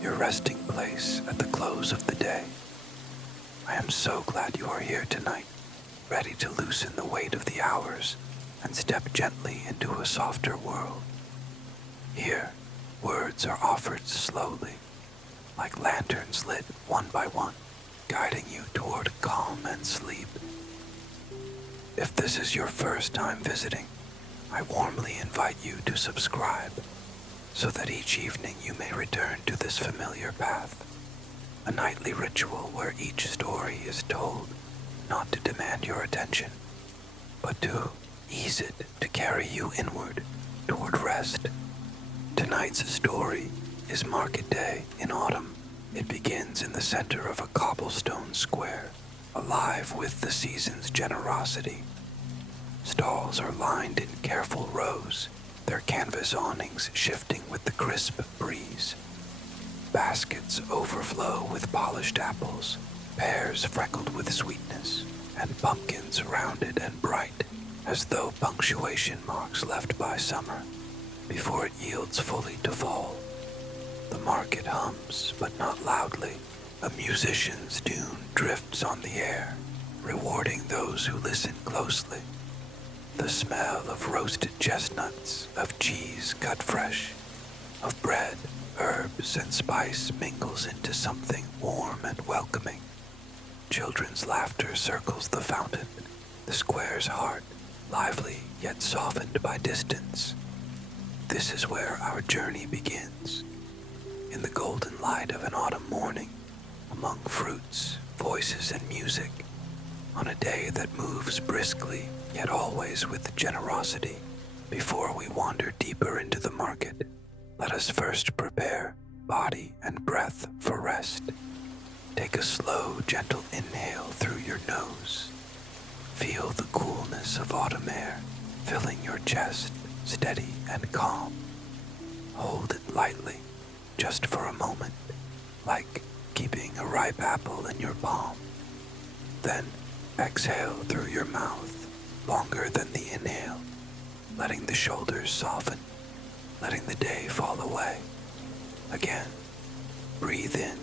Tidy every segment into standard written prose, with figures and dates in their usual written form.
your resting place at the close of the day. I am so glad you are here tonight, ready to loosen the weight of the hours and step gently into a softer world. Here, words are offered slowly, like lanterns lit one by one, guiding you toward calm and sleep. If this is your first time visiting, I warmly invite you to subscribe, so that each evening you may return to this familiar path, a nightly ritual where each story is told not to demand your attention, but to ease it, to carry you inward toward rest. Tonight's story is Market Day in Autumn. It begins in the center of a cobblestone square, alive with the season's generosity. Stalls are lined in careful rows, their canvas awnings shifting with the crisp breeze. Baskets overflow with polished apples, pears freckled with sweetness, and pumpkins rounded and bright, as though punctuation marks left by summer before it yields fully to fall. The market hums, but not loudly. A musician's tune drifts on the air, rewarding those who listen closely. The smell of roasted chestnuts, of cheese cut fresh, of bread, herbs, and spice mingles into something warm and welcoming. Children's laughter circles the fountain, the square's heart, lively yet softened by distance. This is where our journey begins. In the golden light of an autumn morning, among fruits, voices, and music, on a day that moves briskly, yet always with generosity. Before we wander deeper into the market, let us first prepare body and breath for rest. Take a slow, gentle inhale through your nose. Feel the coolness of autumn air filling your chest, steady and calm. Hold it lightly, just for a moment, like keeping a ripe apple in your palm. Then exhale through your mouth, longer than the inhale, letting the shoulders soften, letting the day fall away. Again, breathe in,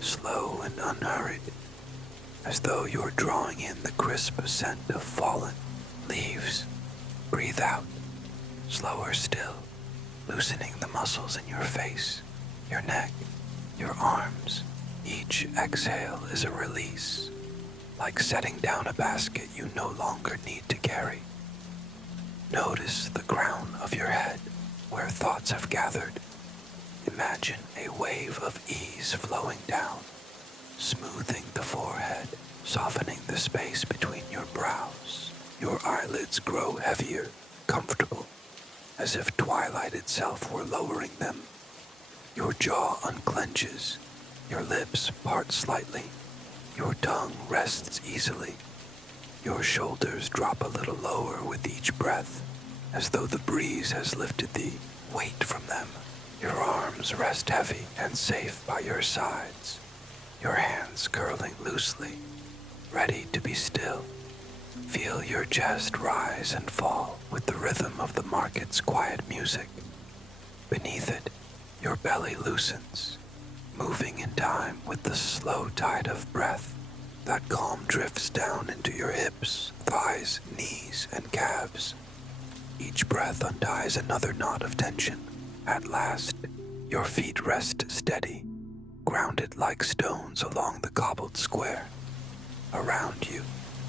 slow and unhurried, as though you're drawing in the crisp scent of fallen leaves. Breathe out, slower still, loosening the muscles in your face, your neck, your arms. Each exhale is a release, like setting down a basket you no longer need to carry. Notice the crown of your head, where thoughts have gathered. Imagine a wave of ease flowing down, smoothing the forehead, softening the space between your brows. Your eyelids grow heavier, comfortable, as if twilight itself were lowering them. Your jaw unclenches, your lips part slightly, your tongue rests easily. Your shoulders drop a little lower with each breath, as though the breeze has lifted the weight from them. Your arms rest heavy and safe by your sides, your hands curling loosely, ready to be still. Feel your chest rise and fall with the rhythm of the market's quiet music. Beneath it, your belly loosens, moving in time with the slow tide of breath. That calm drifts down into your hips, thighs, knees, and calves. Each breath unties another knot of tension. At last, your feet rest steady, grounded like stones along the cobbled square. Around you,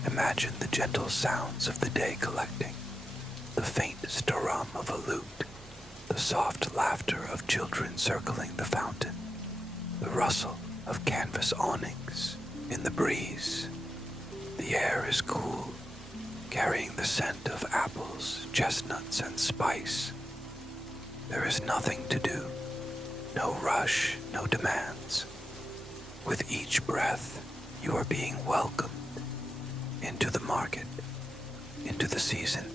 imagine the gentle sounds of the day collecting, the faint strum of a lute, the soft laughter of children circling the fountain, the rustle of canvas awnings in the breeze. The air is cool, carrying the scent of apples, chestnuts, and spice. There is nothing to do, no rush, no demands. With each breath, you are being welcomed into the market, into the season,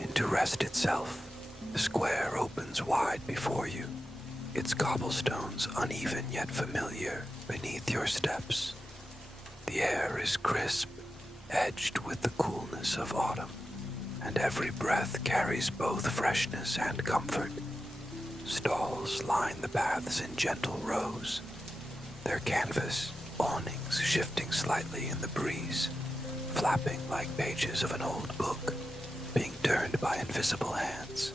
into rest itself. The square opens wide before you, its cobblestones uneven yet familiar beneath your steps. The air is crisp, edged with the coolness of autumn, and every breath carries both freshness and comfort. Stalls line the paths in gentle rows, their canvas awnings shifting slightly in the breeze, flapping like pages of an old book being turned by invisible hands.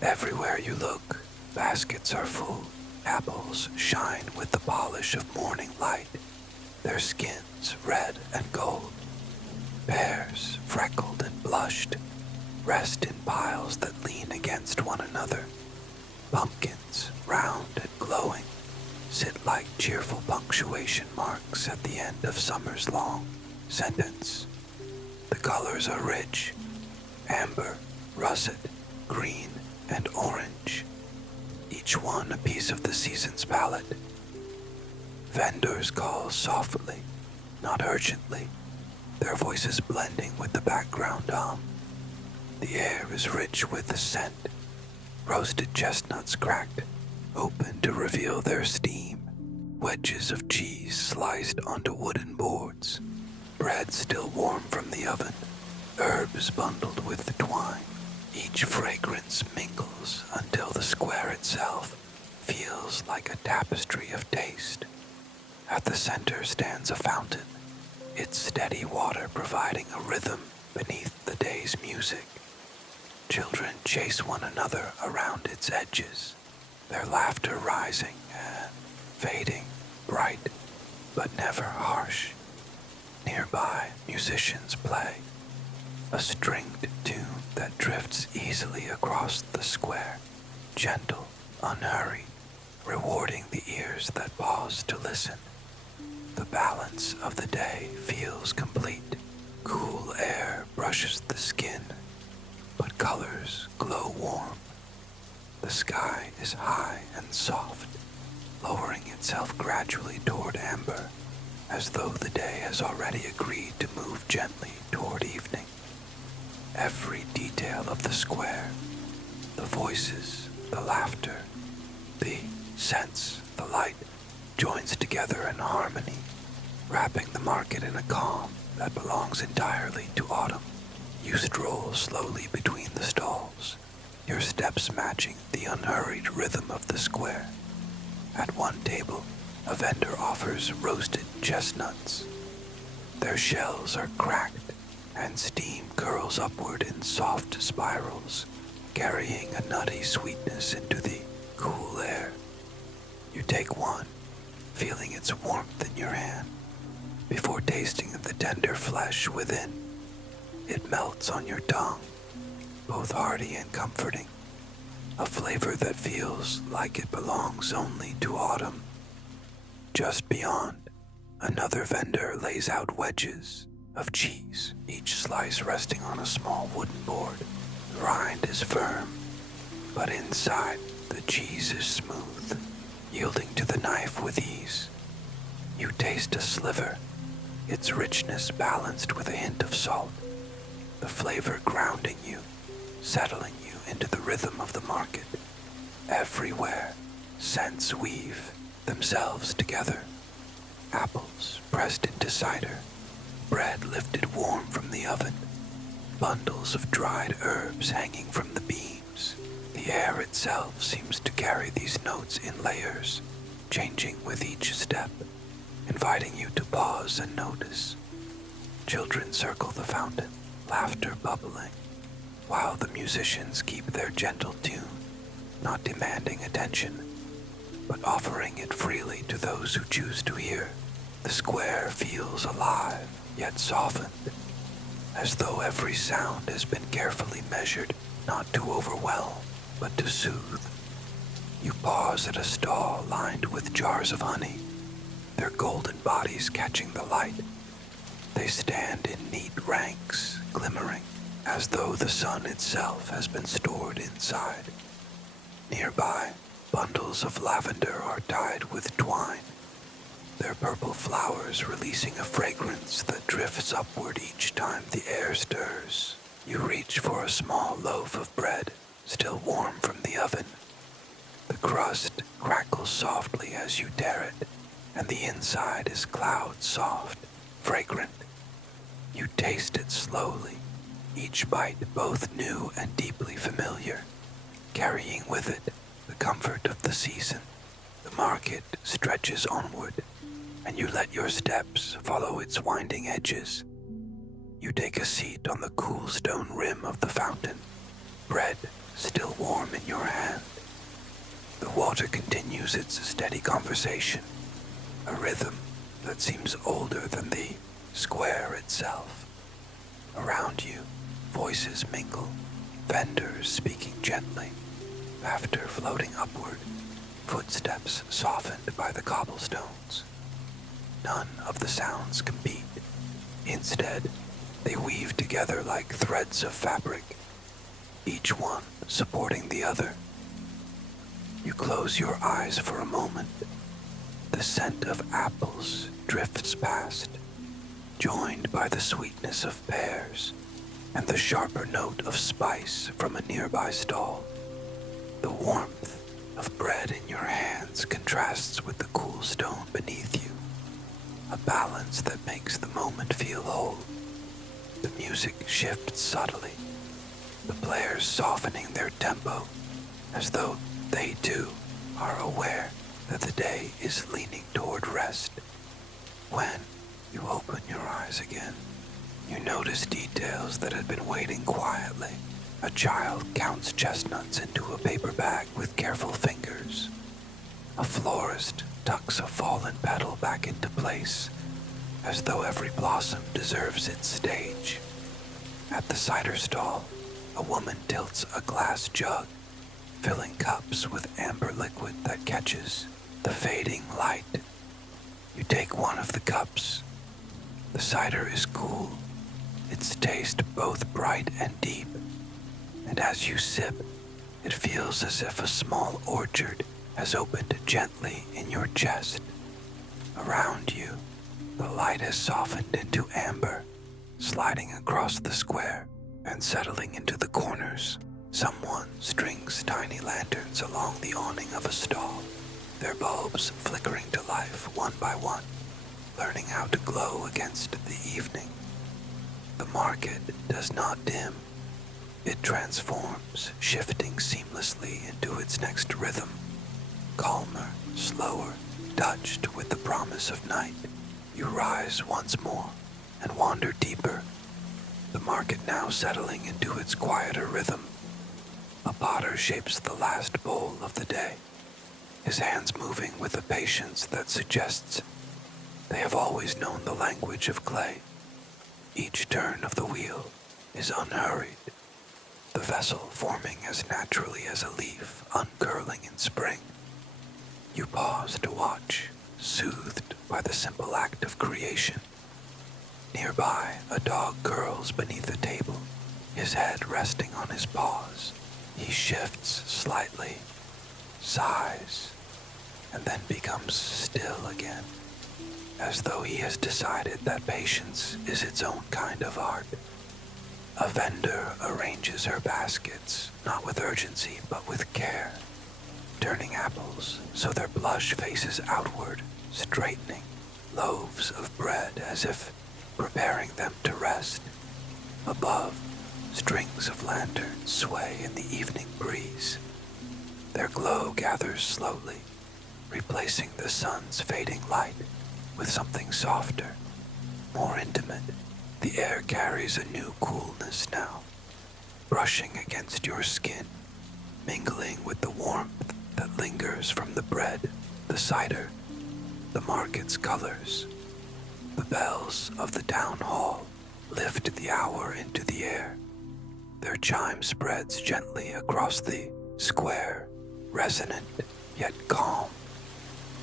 Everywhere you look, baskets are full. Apples shine with the polish of morning light, their skins red and gold. Pears, freckled and blushed, rest in piles that lean against one another. Pumpkins, round and glowing, sit like cheerful punctuation marks at the end of summer's long sentence. The colors are rich: amber, russet, green, and orange, each one a piece of the season's palette. Vendors call softly, not urgently, their voices blending with the background hum. The air is rich with the scent. Roasted chestnuts cracked, open to reveal their steam. Wedges of cheese sliced onto wooden boards. Bread still warm from the oven. Herbs bundled with the twine. Each fragrance mingles until the square itself feels like a tapestry of taste. At the center stands a fountain, its steady water providing a rhythm beneath the day's music. Children chase one another around its edges, their laughter rising and fading, bright but never harsh. Nearby, musicians play a stringed tune that drifts easily across the square, gentle, unhurried, rewarding the ears that pause to listen. The balance of the day feels complete. Cool air brushes the skin, but colors glow warm. The sky is high and soft, lowering itself gradually toward amber, as though the day has already agreed to move gently toward evening. Every detail of the square, the voices, the laughter, the scents, the light, joins together in harmony, wrapping the market in a calm that belongs entirely to autumn. You stroll slowly between the stalls, your steps matching the unhurried rhythm of the square. At one table, a vendor offers roasted chestnuts. Their shells are cracked, and steam curls upward in soft spirals, carrying a nutty sweetness into the cool air. You take one, feeling its warmth in your hand, before tasting the tender flesh within. It melts on your tongue, both hearty and comforting, a flavor that feels like it belongs only to autumn. Just beyond, another vendor lays out wedges of cheese, each slice resting on a small wooden board. The rind is firm, but inside the cheese is smooth, yielding to the knife with ease. You taste a sliver, its richness balanced with a hint of salt, the flavor grounding you, settling you into the rhythm of the market. Everywhere, scents weave themselves together. Apples pressed into cider, bread lifted warm from the oven, bundles of dried herbs hanging from the beams. The air itself seems to carry these notes in layers, changing with each step, inviting you to pause and notice. Children circle the fountain, laughter bubbling, while the musicians keep their gentle tune, not demanding attention, but offering it freely to those who choose to hear. The square feels alive, yet softened, as though every sound has been carefully measured, not to overwhelm, but to soothe. You pause at a stall lined with jars of honey, their golden bodies catching the light. They stand in neat ranks, glimmering, as though the sun itself has been stored inside. Nearby, bundles of lavender are tied with twine, their purple flowers releasing a fragrance that drifts upward each time the air stirs. You reach for a small loaf of bread, still warm from the oven. The crust crackles softly as you tear it, and the inside is cloud soft, fragrant. You taste it slowly, each bite both new and deeply familiar. carrying with it the comfort of the season. The market stretches onward, and you let your steps follow its winding edges. You take a seat on the cool stone rim of the fountain, bread still warm in your hand. The water continues its steady conversation, a rhythm that seems older than the square itself. Around you, voices mingle, vendors speaking gently, laughter floating upward, footsteps softened by the cobblestones. None of the sounds compete. Instead, they weave together like threads of fabric, each one supporting the other. You close your eyes for a moment. The scent of apples drifts past, joined by the sweetness of pears and the sharper note of spice from a nearby stall. The warmth of bread in your hands contrasts with the cool stone beneath you, a balance that makes the moment feel whole. The music shifts subtly, the players softening their tempo, as though they too are aware that the day is leaning toward rest. When you open your eyes again, you notice details that had been waiting quietly. A child counts chestnuts into a paper bag with careful fingers. A florist tucks a fallen petal back into place, as though every blossom deserves its stage. At the cider stall, a woman tilts a glass jug, filling cups with amber liquid that catches the fading light. You take one of the cups. The cider is cool, its taste both bright and deep, and as you sip, it feels as if a small orchard has opened gently in your chest. Around you, the light has softened into amber, sliding across the square and settling into the corners. Someone strings tiny lanterns along the awning of a stall, their bulbs flickering to life one by one, learning how to glow against the evening. The market does not dim. It transforms, shifting seamlessly into its next rhythm, calmer, slower, touched with the promise of night. You rise once more and wander deeper, the market now settling into its quieter rhythm. A potter shapes the last bowl of the day, his hands moving with a patience that suggests they have always known the language of clay. Each turn of the wheel is unhurried, the vessel forming as naturally as a leaf uncurling in spring. You pause to watch, soothed by the simple act of creation. Nearby, a dog curls beneath a table, his head resting on his paws. He shifts slightly, sighs, and then becomes still again, as though he has decided that patience is its own kind of art. A vendor arranges her baskets, not with urgency, but with care, turning apples so their blush faces outward, straightening loaves of bread as if preparing them to rest. Above, strings of lanterns sway in the evening breeze. Their glow gathers slowly, replacing the sun's fading light with something softer, more intimate. The air carries a new coolness now, brushing against your skin, mingling with the warmth that lingers from the bread, the cider, the market's colors. The bells of the town hall lift the hour into the air. Their chime spreads gently across the square, resonant yet calm,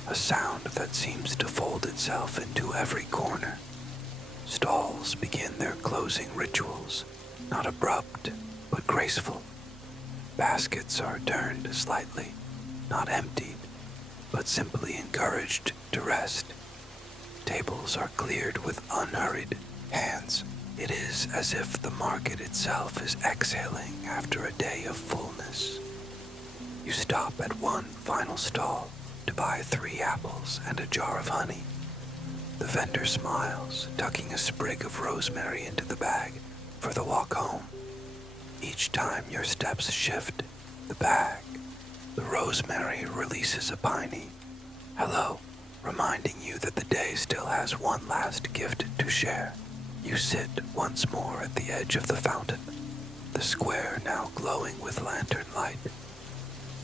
a sound that seems to fold itself into every corner. Stalls begin their closing rituals, not abrupt, but graceful. Baskets are turned slightly, not emptied, but simply encouraged to rest. Tables are cleared with unhurried hands. It is as if the market itself is exhaling after a day of fullness. You stop at one final stall to buy 3 apples and a jar of honey. The vendor smiles, tucking a sprig of rosemary into the bag for the walk home. Each time your steps shift, the bag, the rosemary releases a piney hello, reminding you that the day still has one last gift to share. You sit once more at the edge of the fountain, the square now glowing with lantern light.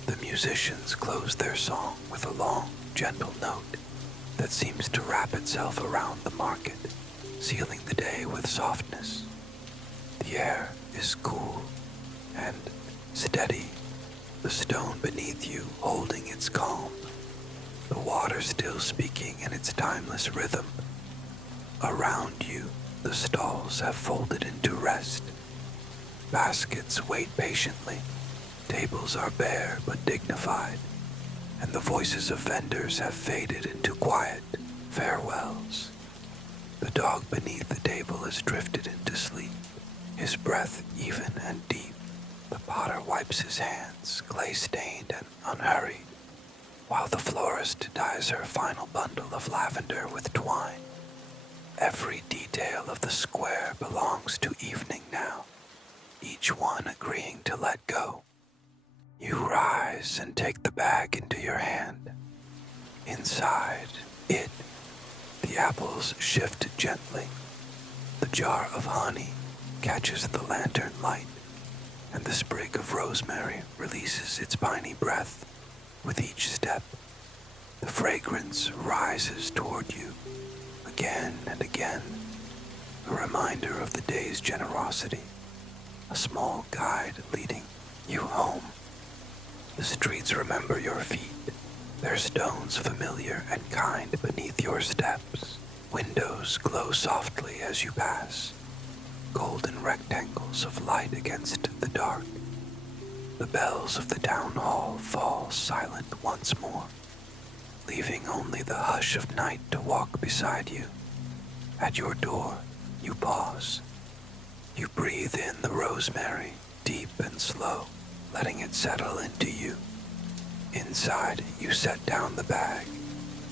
The musicians close their song with a long, gentle note that seems to wrap itself around the market, sealing the day with softness. The air is cool and steady, the stone beneath you holding its calm, the water still speaking in its timeless rhythm. Around you, the stalls have folded into rest. Baskets wait patiently, tables are bare but dignified, and the voices of vendors have faded into quiet farewells. The dog beneath the table has drifted into sleep, his breath even and deep. The potter wipes his hands, clay-stained and unhurried, while the florist dyes her final bundle of lavender with twine. Every detail of the square belongs to evening now, each one agreeing to let go. You rise and take the bag into your hand. Inside it, the apples shift gently. The jar of honey catches the lantern light, and the sprig of rosemary releases its piney breath with each step. The fragrance rises toward you, again and again, a reminder of the day's generosity, a small guide leading you home. The streets remember your feet, their stones familiar and kind beneath your steps. Windows glow softly as you pass, golden rectangles of light against the dark. The bells of the town hall fall silent once more, leaving only the hush of night to walk beside you. At your door, you pause. You breathe in the rosemary, deep and slow, letting it settle into you. Inside, you set down the bag,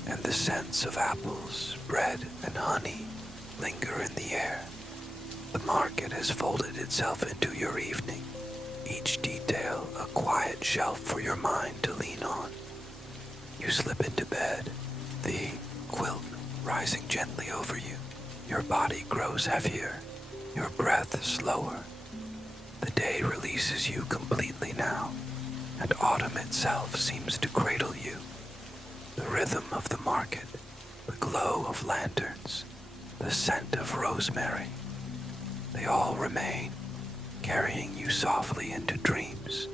and the scents of apples, bread, and honey linger in the air. The market has folded itself into your evening, each detail a quiet shelf for your mind to lean on. You slip into bed, the quilt rising gently over you. Your body grows heavier, your breath slower. The day releases you completely now, and autumn itself seems to cradle you. The rhythm of the market, the glow of lanterns, the scent of rosemary, they all remain, carrying you softly into dreams.